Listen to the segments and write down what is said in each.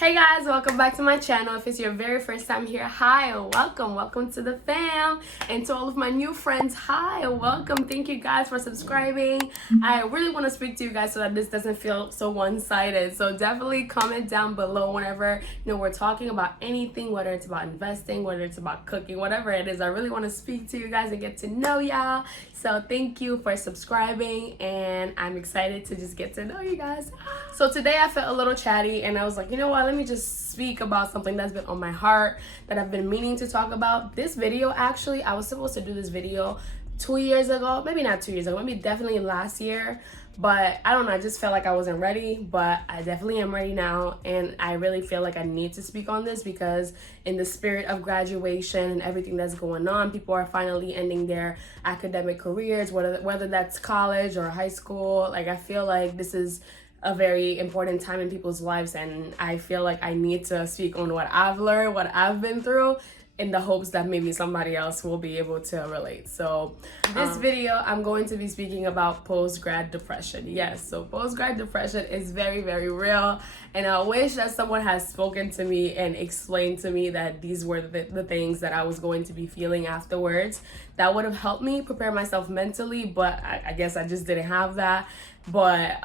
Hey guys, welcome back to my channel. If it's your very first time here, hi, welcome to the fam. And to all of my new friends, hi, welcome. Thank you guys for subscribing. I really want to speak to you guys so that this doesn't feel so one-sided. So definitely comment down below whenever we're talking about anything, whether it's about investing, whether it's about cooking, whatever it is. I really want to speak to you guys and get to know y'all. So thank you for subscribing, and I'm excited to just get to know you guys. So today I felt a little chatty, and I was like, you know what, let me just speak about something that's been on my heart that I've been meaning to talk about. This video, actually, I was supposed to do this video 2 years ago, maybe not 2 years ago, maybe definitely last year, but I don't know, I just felt like I wasn't ready, but I definitely am ready now. And I really feel like I need to speak on this because in the spirit of graduation and everything that's going on, people are finally ending their academic careers, whether that's college or high school. Like, I feel like this is a very important time in people's lives, and I feel like I need to speak on what I've learned, what I've been through, in the hopes that maybe somebody else will be able to relate. So this video, I'm going to be speaking about post-grad depression. Yes, so post-grad depression is very, very real, and I wish that someone has spoken to me and explained to me that these were the things that I was going to be feeling afterwards. That would have helped me prepare myself mentally, but I guess I just didn't have that. But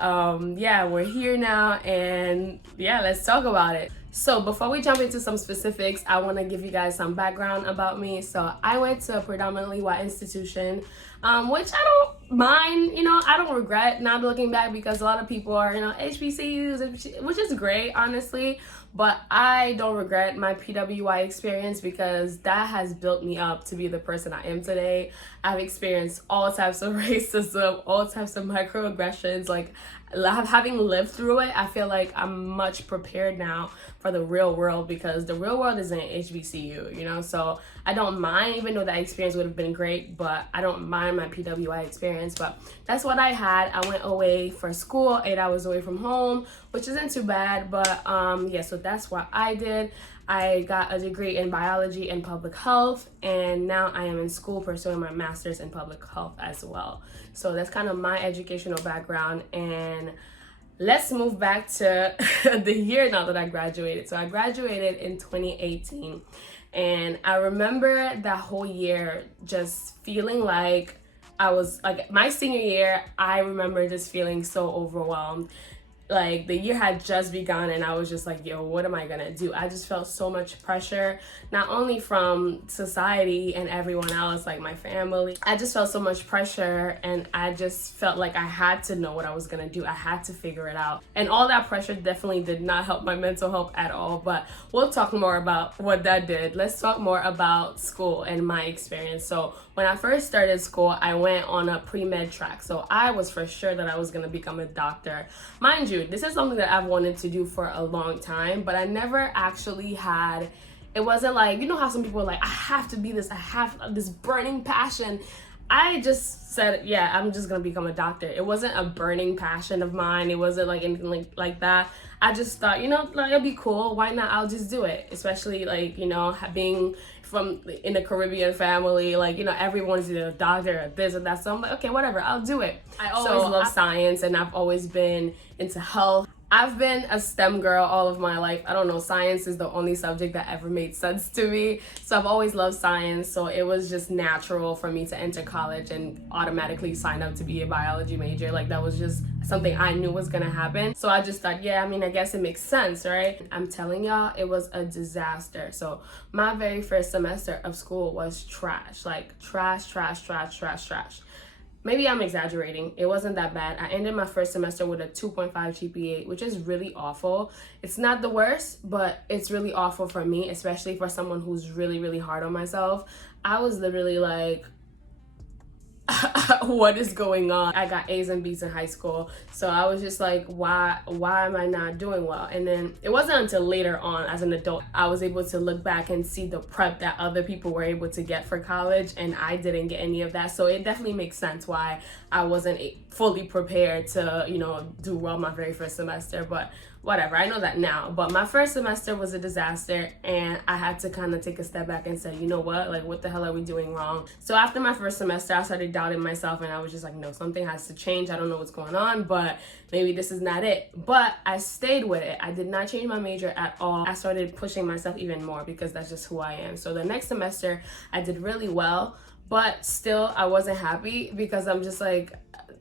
yeah, we're here now, and yeah, let's talk about it. So before we jump into some specifics, I want to give you guys some background about me. So I went to a predominantly white institution, which I don't mind, I don't regret not looking back, because a lot of people are, HBCUs, which is great, honestly. But I don't regret my PWI experience because that has built me up to be the person I am today. I've experienced all types of racism, all types of microaggressions. Like, having lived through it, I feel like I'm much prepared now for the real world, because the real world is in HBCU, so I don't mind, even though that experience would have been great, but I don't mind my PWI experience. But that's what I had. I went away for school, 8 hours away from home, which isn't too bad, but yeah, so that's what I did. I got a degree in biology and public health, and now I am in school pursuing my master's in public health as well. So that's kind of my educational background, and let's move back to the year now that I graduated. So I graduated in 2018, and I remember that whole year just feeling like I was, like, my senior year, I remember just feeling so overwhelmed. Like, the year had just begun, and I was just like, yo, what am I gonna do? I just felt so much pressure, not only from society and everyone else, like my family. I just felt so much pressure, and I just felt like I had to know what I was gonna do. I had to figure it out. And all that pressure definitely did not help my mental health at all, but we'll talk more about what that did. Let's talk more about school and my experience. So when I first started school, I went on a pre-med track. So I was for sure that I was gonna become a doctor. Mind you, this is something that I've wanted to do for a long time, but I never actually had, it wasn't like, how some people are like, I have to be this, I have this burning passion. I just said, yeah, I'm just gonna become a doctor. It wasn't a burning passion of mine. It wasn't like anything like that. I just thought, like, it'd be cool. Why not? I'll just do it. Especially, like, being from in a Caribbean family, like, everyone's either a doctor or this or that. So I'm like, okay, whatever, I'll do it. I always love science, and I've always been into health. I've been a STEM girl all of my life. I don't know, science is the only subject that ever made sense to me. So I've always loved science. So it was just natural for me to enter college and automatically sign up to be a biology major. Like, that was just something I knew was gonna happen. So I just thought, yeah, I guess it makes sense, right? I'm telling y'all, it was a disaster. So my very first semester of school was trash. Like, trash. Maybe I'm exaggerating. It wasn't that bad. I ended my first semester with a 2.5 GPA, which is really awful. It's not the worst, but it's really awful for me, especially for someone who's really, really hard on myself. I was literally like, what is going on? I got A's and B's in high school, so I was just like, why am I not doing well? And then it wasn't until later on, as an adult, I was able to look back and see the prep that other people were able to get for college, and I didn't get any of that. So it definitely makes sense why I wasn't fully prepared to, do well my very first semester. But whatever, I know that now. But my first semester was a disaster, and I had to kind of take a step back and say, you know what, like, what the hell are we doing wrong? So after my first semester, I started doubting myself, and I was just like, no, something has to change. I don't know what's going on, but maybe this is not it. But I stayed with it. I did not change my major at all. I started pushing myself even more because that's just who I am. So the next semester, I did really well, but still I wasn't happy because I'm just like,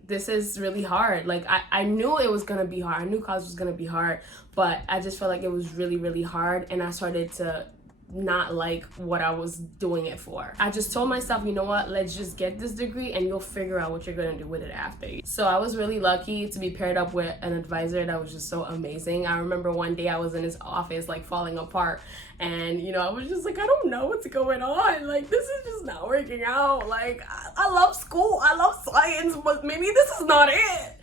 this is really hard. Like, I knew it was gonna be hard. I knew college was gonna be hard, but I just felt like it was really, really hard, and I started to not like what I was doing it for. I just told myself, you know what, let's just get this degree and you'll figure out what you're gonna do with it after. So I was really lucky to be paired up with an advisor that was just so amazing. I remember one day I was in his office like falling apart, and you know, I was just like, I don't know what's going on. Like, this is just not working out. Like, I love school, I love science, but maybe this is not it.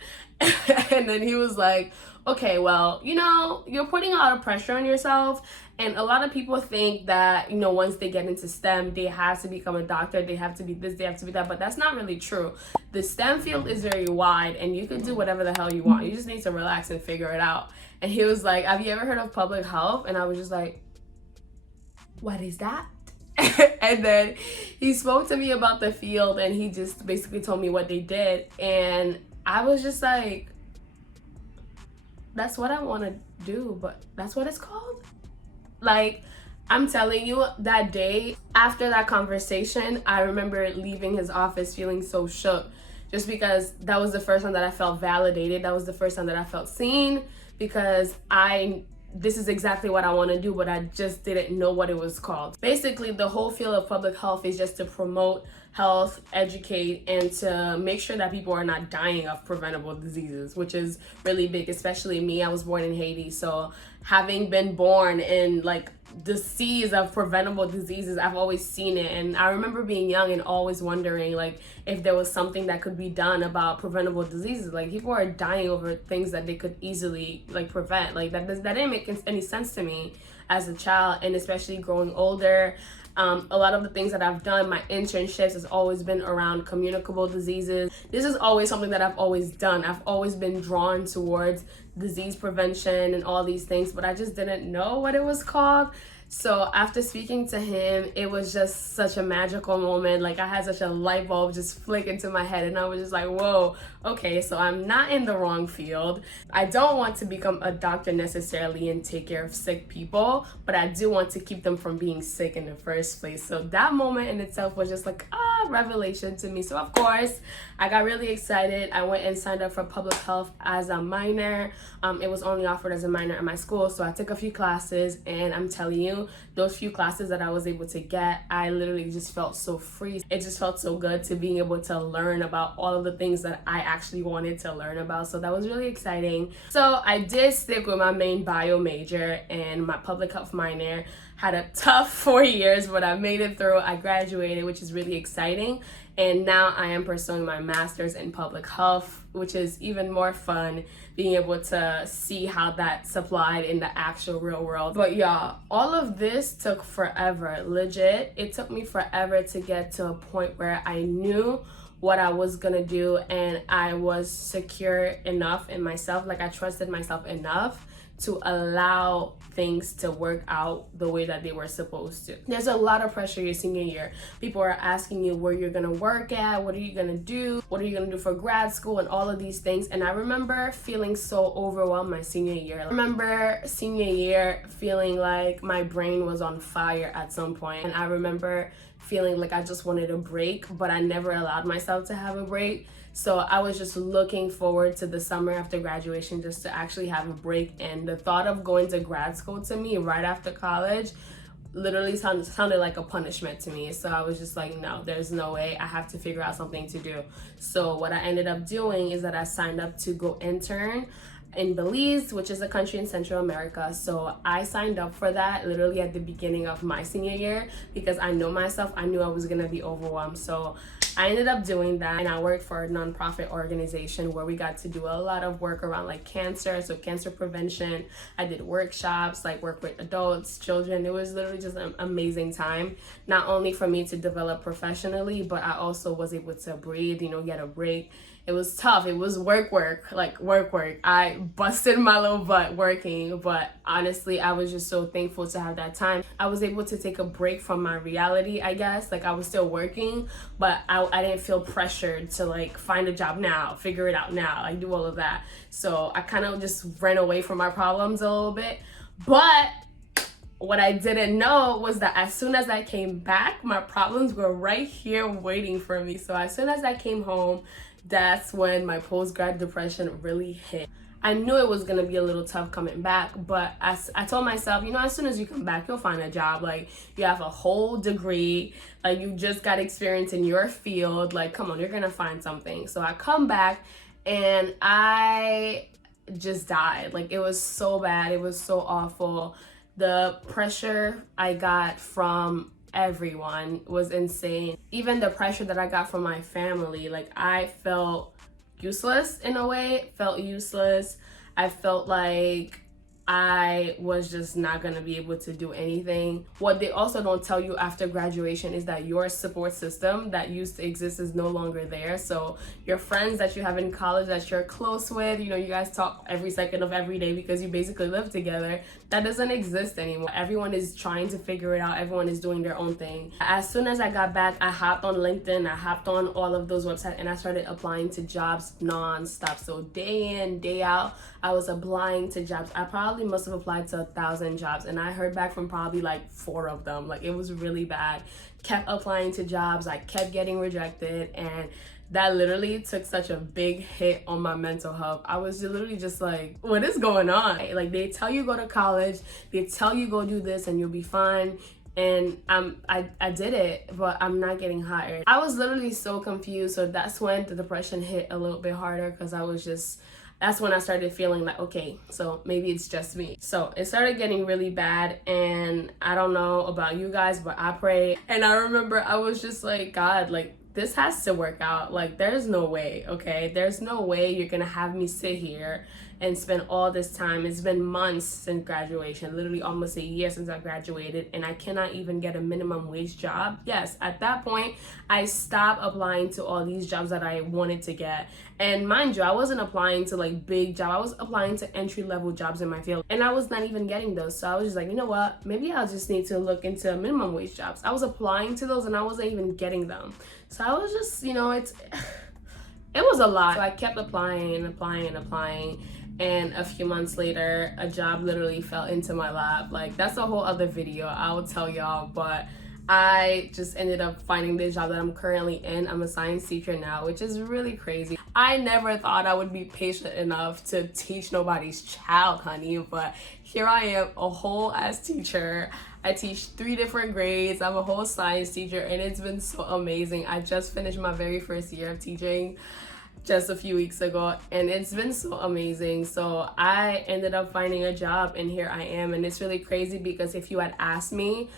And then he was like, okay, well, you know, you're putting a lot of pressure on yourself. And a lot of people think that, you know, once they get into STEM, they have to become a doctor, they have to be this, they have to be that, but that's not really true. The STEM field is very wide, and you can do whatever the hell you want. You just need to relax and figure it out. And he was like, have you ever heard of public health? And I was just like, what is that? And then he spoke to me about the field, and he just basically told me what they did. And I was just like, that's what I want to do, but that's what it's called? Like, I'm telling you, that day after that conversation, I remember leaving his office feeling so shook, just because that was the first time that I felt validated. That was the first time that I felt seen, because this is exactly what I want to do, but I just didn't know what it was called. Basically, the whole field of public health is just to promote health, educate, and to make sure that people are not dying of preventable diseases, which is really big, especially me. I was born in Haiti, so having been born in like the seas of preventable diseases, I've always seen it. And I remember being young and always wondering like if there was something that could be done about preventable diseases. Like, people are dying over things that they could easily like prevent. Like, that didn't make any sense to me as a child, and especially growing older. A lot of the things that I've done, my internships, has always been around communicable diseases. This is always something that I've always done. I've always been drawn towards disease prevention and all these things, but I just didn't know what it was called. So after speaking to him, it was just such a magical moment. Like, I had such a light bulb just flick into my head, and I was just like, whoa, okay, so I'm not in the wrong field. I don't want to become a doctor necessarily and take care of sick people, but I do want to keep them from being sick in the first place. So that moment in itself was just like, revelation to me. So of course, I got really excited. I went and signed up for public health as a minor. It was only offered as a minor at my school, so I took a few classes, and I'm telling you, those few classes that I was able to get, I literally just felt so free. It just felt so good to being able to learn about all of the things that I actually wanted to learn about. So that was really exciting. So I did stick with my main bio major, and my public health minor had a tough 4 years, but I made it through. I graduated, which is really exciting. And now I am pursuing my master's in public health, which is even more fun, being able to see how that's applied in the actual real world. But y'all, all of this took forever. Legit, it took me forever to get to a point where I knew what I was gonna do, and I was secure enough in myself. Like, I trusted myself enough to allow things to work out the way that they were supposed to. There's a lot of pressure your senior year. People are asking you where you're gonna work at, what are you gonna do, what are you gonna do for grad school, and all of these things. And I remember feeling so overwhelmed my senior year. I remember senior year feeling like my brain was on fire at some point. And I remember feeling like I just wanted a break, but I never allowed myself to have a break. So I was just looking forward to the summer after graduation just to actually have a break. And the thought of going to grad school to me right after college literally sounded like a punishment to me. So I was just like, no, there's no way. I have to figure out something to do. So what I ended up doing is that I signed up to go intern in Belize, which is a country in Central America. So I signed up for that literally at the beginning of my senior year because I know myself. I knew I was gonna be overwhelmed. So I ended up doing that, and I worked for a nonprofit organization where we got to do a lot of work around like cancer, so cancer prevention. I did workshops, like work with adults, children. It was literally just an amazing time, not only for me to develop professionally, but I also was able to breathe, get a break, It was tough. It was work, like work. I busted my little butt working, but honestly, I was just so thankful to have that time. I was able to take a break from my reality, I guess. Like I was still working, but I didn't feel pressured to like find a job now, figure it out now, like do all of that. So I kind of just ran away from my problems a little bit. But what I didn't know was that as soon as I came back, my problems were right here waiting for me. So as soon as I came home, that's when my post-grad depression really hit. I knew it was gonna be a little tough coming back, but I told myself, as soon as you come back, you'll find a job. Like, you have a whole degree, like you just got experience in your field. Like, come on, you're gonna find something. So I come back and I just died. Like, it was so bad. It was so awful. The pressure I got from everyone was insane. Even the pressure that I got from my family, like I felt useless in a way, felt useless. I felt like I was just not gonna be able to do anything. What they also don't tell you after graduation is that your support system that used to exist is no longer there. So your friends that you have in college that you're close with, you guys talk every second of every day because you basically live together, that doesn't exist anymore. Everyone is trying to figure it out. Everyone is doing their own thing. As soon as I got back, I hopped on LinkedIn, I hopped on all of those websites, and I started applying to jobs non-stop. So day in, day out, I was applying to jobs. I probably must have applied to 1,000 jobs, and I heard back from probably like 4 of them. Like, it was really bad. Kept applying to jobs, I kept getting rejected, and that literally took such a big hit on my mental health. I was literally just like, what is going on? Like, they tell you go to college, they tell you go do this and you'll be fine. And I did it, but I'm not getting hired. I was literally so confused. So that's when the depression hit a little bit harder, because that's when I started feeling like, okay, so maybe it's just me. So it started getting really bad, and I don't know about you guys, but I prayed. And I remember I was just like, God, like, this has to work out. Like, there's no way, okay? There's no way you're gonna have me sit here and spend all this time. It's been months since graduation, literally almost a year since I graduated, and I cannot even get a minimum wage job. Yes, at that point, I stopped applying to all these jobs that I wanted to get. And mind you, I wasn't applying to like big jobs. I was applying to entry-level jobs in my field, and I was not even getting those. So I was just like, you know what? Maybe I'll just need to look into minimum wage jobs. I was applying to those and I wasn't even getting them. So I was just, it was a lot. So I kept applying and applying and applying. And a few months later, a job literally fell into my lap. Like, that's a whole other video, I will tell y'all, but I just ended up finding this job that I'm currently in. I'm a science teacher now, which is really crazy. I never thought I would be patient enough to teach nobody's child, honey, but here I am, a whole ass teacher. I teach 3 different grades. I'm a whole science teacher, and it's been so amazing. I just finished my very first year of teaching just a few weeks ago, and it's been so amazing. So I ended up finding a job, and here I am. And it's really crazy because if you had asked me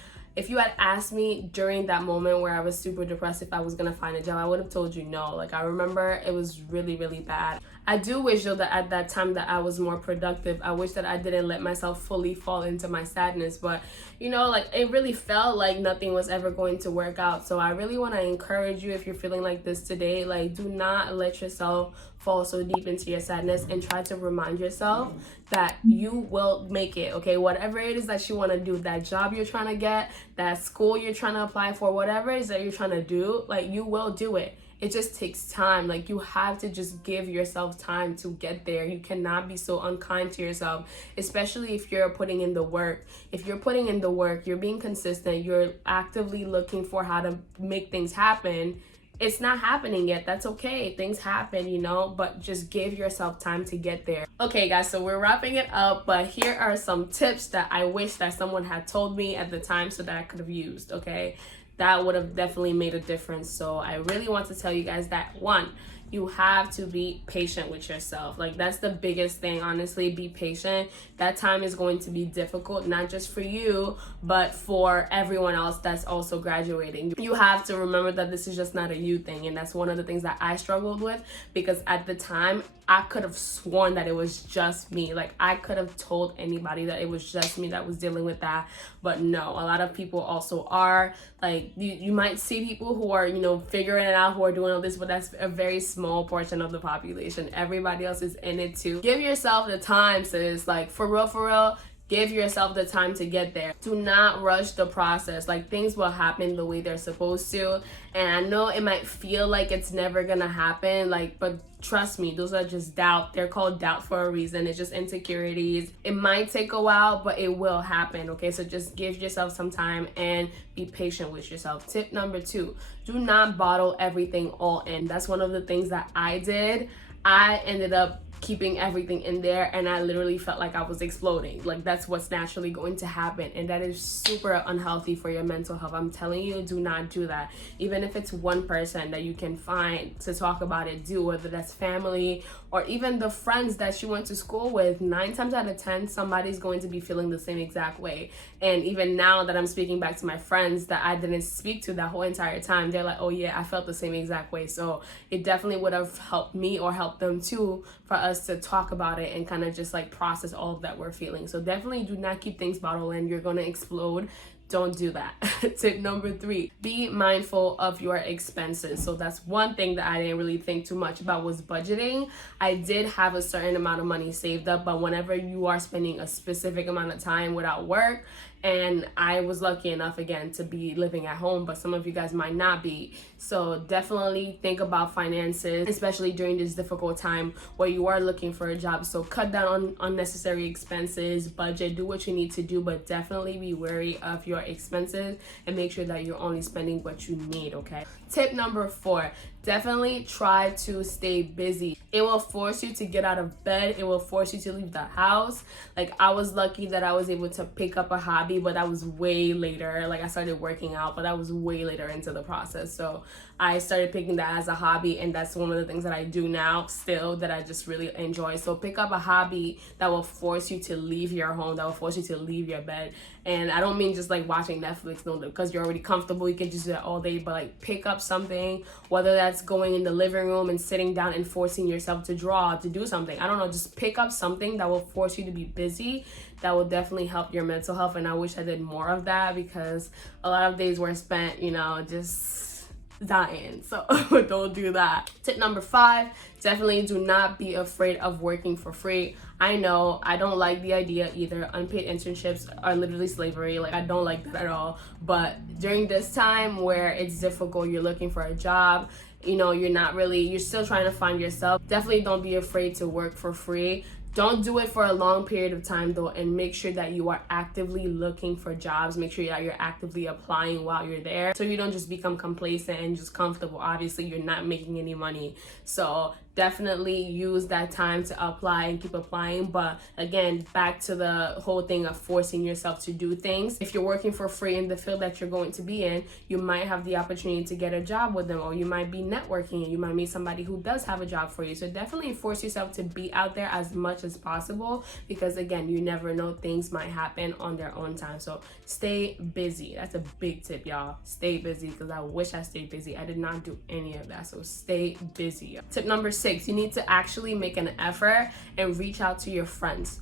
during that moment where I was super depressed if I was gonna find a job, I would have told you no. Like, I remember it was really, really bad. I do wish though that at that time that I was more productive. I wish that I didn't let myself fully fall into my sadness, but like, it really felt like nothing was ever going to work out. So I really want to encourage you, if you're feeling like this today, like, do not let yourself fall so deep into your sadness, and try to remind yourself that you will make it, okay? Whatever it is that you want to do, that job you're trying to get, that school you're trying to apply for, whatever it is that you're trying to do, like, you will do it. It just takes time. Like, you have to just give yourself time to get there. You cannot be so unkind to yourself, especially if you're putting in the work. If you're putting in the work, you're being consistent, you're actively looking for how to make things happen. It's not happening yet. That's okay. Things happen, but just give yourself time to get there. Okay, guys, so we're wrapping it up, but here are some tips that I wish that someone had told me at the time so that I could have used, okay? That would have definitely made a difference. So I really want to tell you guys that, 1, you have to be patient with yourself. Like, that's the biggest thing, honestly. Be patient. That time is going to be difficult, not just for you, but for everyone else that's also graduating. You have to remember that this is just not a you thing, and that's one of the things that I struggled with, because at the time I could have sworn that it was just me. Like, I could have told anybody that it was just me that was dealing with that. But no, a lot of people also are. Like, you might see people who are, figuring it out, who are doing all this, but that's a very small portion of the population. Everybody else is in it too. Give yourself the time, sis. Like, for real, give yourself the time to get there. Do not rush the process. Like, things will happen the way they're supposed to. And I know it might feel like it's never gonna happen, but trust me, those are just doubt. They're called doubt for a reason. It's just insecurities. It might take a while, but it will happen, okay? So just give yourself some time and be patient with yourself. Tip number 2, do not bottle everything all in. That's one of the things that I did. I ended up keeping everything in there, and I literally felt like I was exploding. Like, that's what's naturally going to happen, and that is super unhealthy for your mental health. I'm telling you, do not do that. Even if it's one person that you can find to talk about it, do, whether that's family or even the friends that you went to school with. 9 times out of 10, somebody's going to be feeling the same exact way. And even now that I'm speaking back to my friends that I didn't speak to that whole entire time, they're like, oh yeah, I felt the same exact way. So it definitely would have helped me or helped them too, for us to talk about it and kind of just process all of that we're feeling. So definitely do not keep things bottled in. You're going to explode. Don't do that. Tip number 3, be mindful of your expenses. So that's one thing that I didn't really think too much about, was budgeting. I did have a certain amount of money saved up, but whenever you are spending a specific amount of time without work, and I was lucky enough, again, to be living at home, but some of you guys might not be. So definitely think about finances, especially during this difficult time where you are looking for a job. So cut down on unnecessary expenses, budget, do what you need to do, but definitely be wary of your expenses and make sure that you're only spending what you need, okay? Tip number 4, definitely try to stay busy. It will force you to get out of bed. It will force you to leave the house. Like, I was lucky that I was able to pick up a hobby, but that was way later. Like, I started working out, but that was way later into the process. So I started picking that as a hobby, and that's one of the things that I do now still that I just really enjoy. So pick up a hobby that will force you to leave your home, that will force you to leave your bed. And I don't mean just watching Netflix, no, because you're already comfortable, you can just do that all day, but pick up something, whether that's going in the living room and sitting down and forcing yourself to draw, to do something. I don't know, just pick up something that will force you to be busy. That will definitely help your mental health, and I wish I did more of that, because a lot of days were spent, just dying. So don't do that. Tip number 5, definitely do not be afraid of working for free. I know I don't like the idea either. Unpaid internships are literally slavery. I don't like that at all. But during this time where it's difficult, you're looking for a job, you're still trying to find yourself. Definitely don't be afraid to work for free. Don't do it for a long period of time though, and make sure that you are actively looking for jobs. Make sure that you're actively applying while you're there, so you don't just become complacent and just comfortable. Obviously, you're not making any money. So definitely use that time to apply and keep applying. But again, back to the whole thing of forcing yourself to do things. If you're working for free in the field that you're going to be in, you might have the opportunity to get a job with them, or you might be networking and you might meet somebody who does have a job for you. So definitely force yourself to be out there as much as possible, because again, you never know, things might happen on their own time. So stay busy. That's a big tip, y'all. Stay busy, because I wish I stayed busy. I did not do any of that. So stay busy. Tip number 6, you need to actually make an effort and reach out to your friends.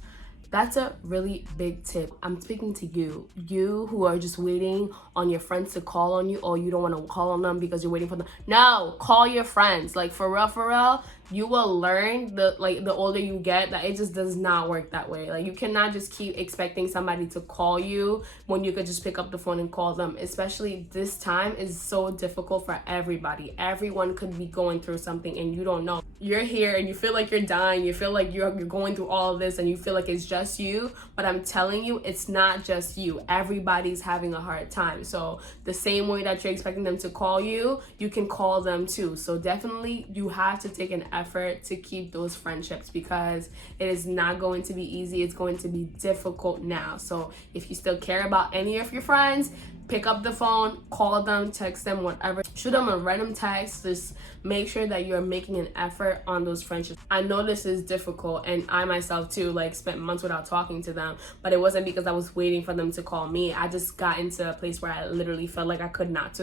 That's a really big tip. I'm speaking to you who are just waiting on your friends to call on you, or you don't want to call on them because you're waiting for them. No, call your friends. For real, you will learn the older you get that it just does not work that way. You cannot just keep expecting somebody to call you when you could just pick up the phone and call them. Especially this time is so difficult for everybody. Everyone could be going through something and you don't know. You're here and you feel like you're dying. You feel like you're going through all of this and you feel like it's just you. But I'm telling you, it's not just you. Everybody's having a hard time. So the same way that you're expecting them to call you, you can call them too. So definitely you have to take an effort to keep those friendships, because it is not going to be easy. It's going to be difficult now. So if you still care about any of your friends, pick up the phone, call them, text them, whatever. Shoot them a random text. Just make sure that you're making an effort on those friendships. I know this is difficult, and I myself too, like, spent months without talking to them, but it wasn't because I was waiting for them to call me. I just got into a place where I literally felt like I could not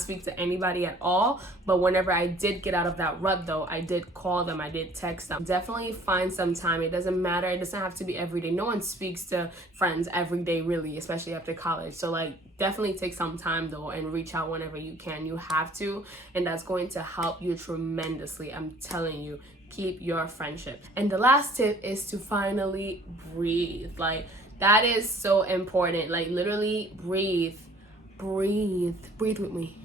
speak to anybody at all. But whenever I did get out of that rut though, I did call them, I did text them. Definitely find some time. It doesn't matter, it doesn't have to be every day. No one speaks to friends every day really, especially after college. So like, definitely take some time though and reach out whenever you can. You have to, and that's going to help you tremendously. I'm telling you, keep your friendship. And the last tip is to finally breathe. Like, that is so important. Like, literally breathe with me.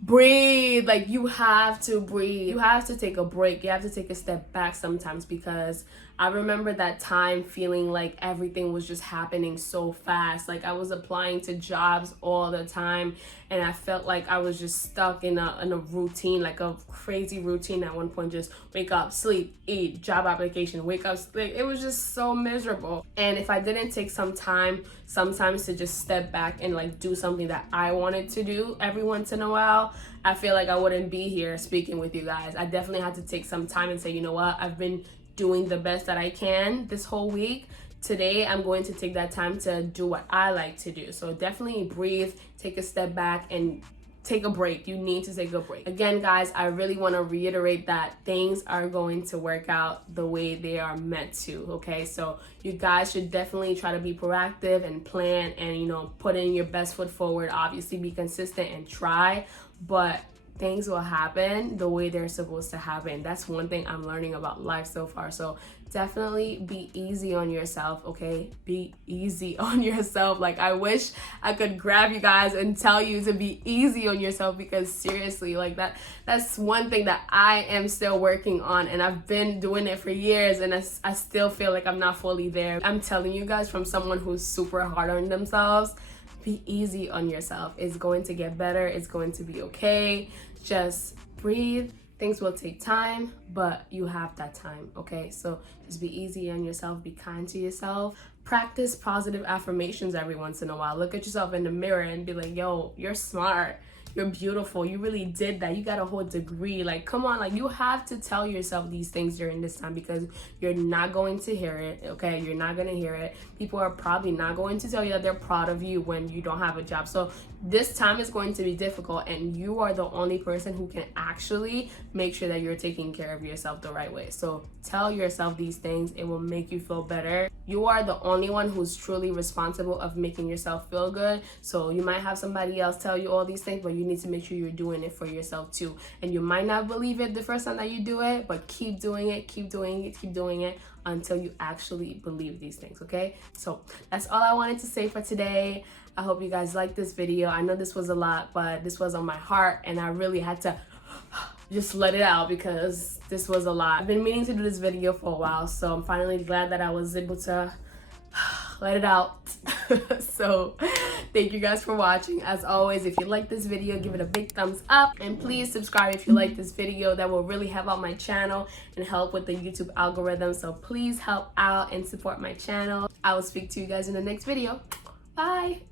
Breathe. Like, you have to breathe. You have to take a break. You have to take a step back sometimes, because I remember that time feeling like everything was just happening so fast. Like, I was applying to jobs all the time, and I felt like I was just stuck in a routine, like a crazy routine at one point. Just wake up, sleep, eat, job application, wake up, sleep. It was just so miserable. And if I didn't take some time sometimes to just step back and like do something that I wanted to do every once in a while, I feel like I wouldn't be here speaking with you guys. I definitely had to take some time and say, you know what, I've been doing the best that I can this whole week. Today, I'm going to take that time to do what I like to do. So definitely breathe, take a step back, and take a break. You need to take a break. Again, guys, I really want to reiterate that things are going to work out the way they are meant to, okay? So you guys should definitely try to be proactive and plan and, you know, put in your best foot forward. Obviously, be consistent and try, but things will happen the way they're supposed to happen. That's one thing I'm learning about life so far. So definitely be easy on yourself, okay? Be easy on yourself. Like, I wish I could grab you guys and tell you to be easy on yourself, because seriously, like, that's one thing that I am still working on, and I've been doing it for years, and I still feel like I'm not fully there. I'm telling you guys, from someone who's super hard on themselves, be easy on yourself. It's going to get better. It's going to be okay. Just breathe. Things will take time, but you have that time, okay? So just be easy on yourself. Be kind to yourself. Practice positive affirmations every once in a while. Look at yourself in the mirror and be like, yo, you're smart. You're beautiful. You really did that. You got a whole degree. Like, come on. Like, you have to tell yourself these things during this time, because you're not going to hear it, okay? You're not going to hear it. People are probably not going to tell you that they're proud of you when you don't have a job. So this time is going to be difficult, and you are the only person who can actually make sure that you're taking care of yourself the right way. So tell yourself these things. It will make you feel better. You are the only one who's truly responsible of making yourself feel good. So you might have somebody else tell you all these things, but you need to make sure you're doing it for yourself too. And you might not believe it the first time that you do it, but keep doing it, keep doing it, keep doing it until you actually believe these things, okay? So that's all I wanted to say for today. I hope you guys liked this video. I know this was a lot, but this was on my heart, and I really had to just let it out because this was a lot. I've been meaning to do this video for a while, so I'm finally glad that I was able to let it out. So thank you guys for watching. As always, if you like this video, give it a big thumbs up, and please subscribe if you like this video. That will really help out my channel and help with the YouTube algorithm. So please help out and support my channel. I will speak to you guys in the next video. Bye.